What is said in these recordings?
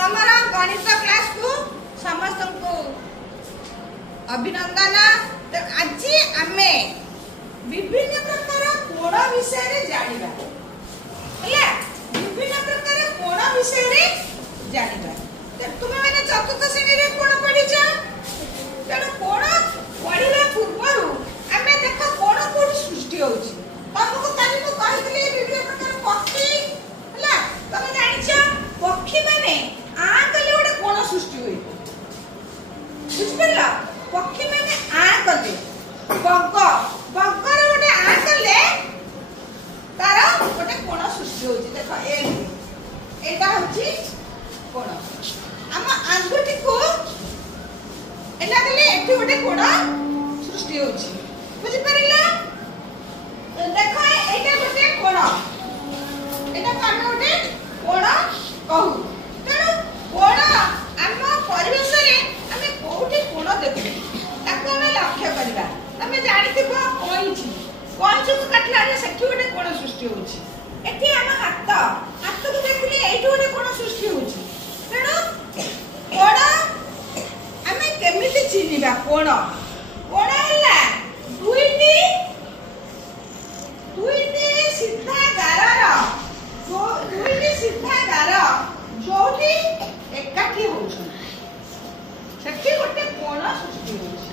तमरा गणित क्लास को समस्त को अभिनंदन। तो आज आमे विभिन्न प्रकार कोण विषय रे जानिबा हैला विभिन्न प्रकार कोण विषय रे जानिबा। तो तुम माने चतुर्थ श्रेणी रे कोण पढिछ तेणु कोण पढिबा पूर्वरु आमे देख कोण कोड सृष्टि होछि तुमको काली को कहितले विभिन्न प्रकार पक्षी हैला तुम जानिछ पक्षी माने आ कले ओडे कोण सृष्टि होई बुझिपला पक्षी माने आ कले बग बगर ओडे आ कले तार ओडे कोण सृष्टि होछि देख एटा होछि कोण हम आंगुठी को एला कले एठी ओडे कोण सृष्टि होछि बुझि परिला देखो एटा गोटे कोण एटा हम गोटे कोण कहू तेणु कोण आम परिवेश रे आमे कोठी कोण देखु ताको हम लक्ष्य करबा तमे जानिथिबो कोइछि कोइछि को काटला रे सेठी गोटे कोण सृष्टि होछि एठी हम हाथ को देखले एठी गोटे कोण सृष्टि होछि तेणु कोण आमे केमिति चिनिबा कोण कोण हला दुईटी सीधा गारर दुईटी सीधा गार जोटी एकाठी होछन सेठी गोटे कोण सृष्टि होछि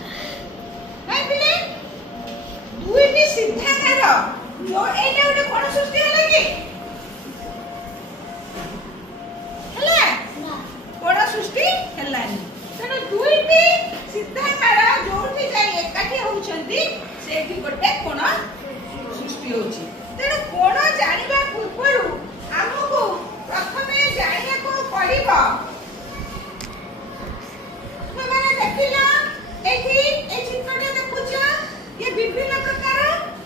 नै बिले दुईटी सीधा गार जो एटा गोटे कोण सृष्टि होला कि हला ना कोण सृष्टि हलानी तेणु दुईटी सीधा गार जोटी जाई एकाठी होछंती सेठी गोटे कोण सृष्टि होछि तेणु कोण जानिबा पूर्वरु हमको प्रथमे जानिया को पड़िबो तुम्हारे देखिला एठी ए चित्रटा देखुछ ये विभिन्न प्रकार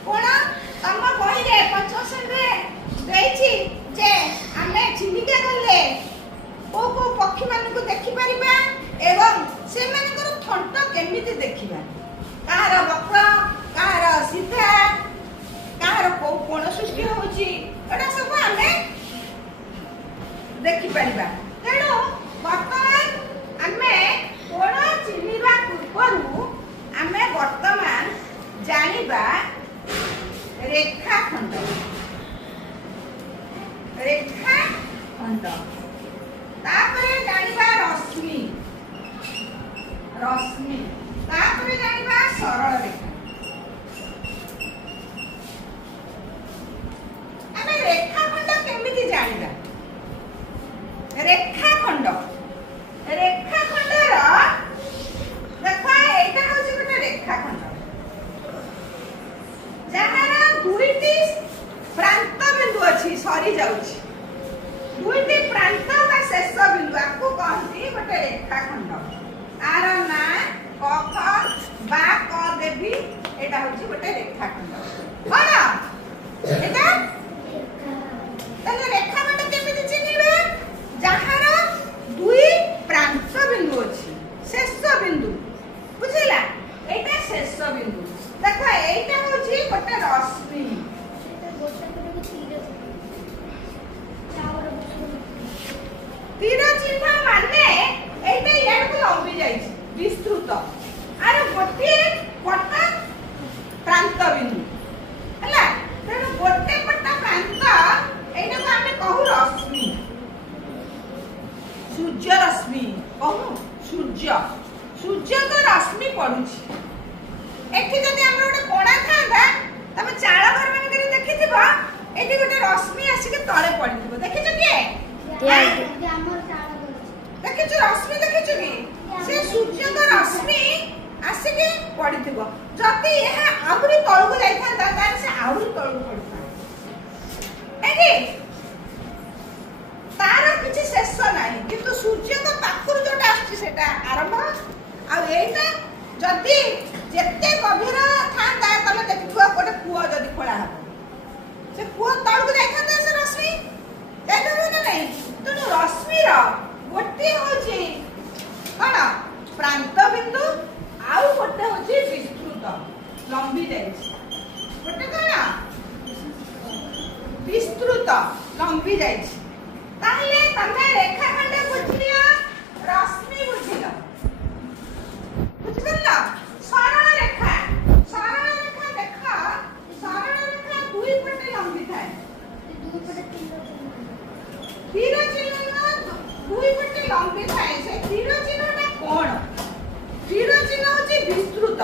कोण तम बही रे 50 रे देछि जे हमें चिन्हिका गले को पक्षी मान को देखि परिबा एवं से मानकर थंट केमिति देखिबा कार वक्र कार सीधा कार को कोण सृष्टि होछि एटा सब हमें देखि परिबा तेणु वर्तमान हमें कोण चिन्हिबा पूर्वरु हमें वर्तमान जानिबा रेखाखंड तापरे जानिबा रश्मि तापरे जानिबा सरल रेखा हमें रेखाखंड केमिति जानिबा रेखाखंड रो देखो एटा होछि गोटे रेखाखंड जहार दुईटी प्रांत बिंदु अछि सरी जाउछि दुईटी प्रांत बा शेष बिंदु आकु कहନ୍ତି गोटे रेखाखंड आर ना क ख बा क देबी एटा होछि गोटे रेखाखंड कोन एटा तने रेखाखंड केमिति चिनिबा जहार दुई प्रांत बिंदु अछि शेष बिंदु बुझिला एटा शेष बिंदु देखो एटा होछि गोटे रश्मि तीर चिन्ह माने एटा यार को लंबी जाइछि विस्तृत आर गोटे पट्टा प्रांत बिंदु हला तेणु गोटे पट्टा प्रांत एटा को हमें कहू रश्मि सूर्य रश्मि कहू सूर्य तो रश्मि पडुछि एठी जदि हमर गोटे कोणा थांदा तमे चाळ घर माने करी देखिथिबो एठी गोटे रश्मि आसी के तळे पडिथिबो देखिछ कि हमर चाळ घर देखिछ रश्मि देखिछ कि से सूर्य तो रश्मि आसी के पडिथिबो जति एहा आहुरी तळକୁ जाइथांदा तार से आहुरी तळକୁ पडिथा एठी तार किछि शेष नाही किंतु सूर्य तो पाखुर जोटा आछि सेटा आरंभ आ एटा जति जेते गभीर थांदा तमे देखिबो गोटे कुआ जदि खोला हबो से कुआ तळକୁ जाइथांदा से रश्मि जाइथांदा ना नाही तनु रश्मि रो गोटे होछि कोन प्रांत बिंदु आउ गोटे होछि विस्तृत लंबी जाइछि गोटे कोन विस्तृत लंबी जाइछि ताहले तमे रेखाखंड बुझिया रश्मि बुझिला बुझिला सरल रेखा देखा सरल रेखा दुई पटे लंबी थाए तीर चिन्ह दुई पटे लंबी थाए से तीर चिन्हटा कोन तीर चिन्ह होची विस्तृत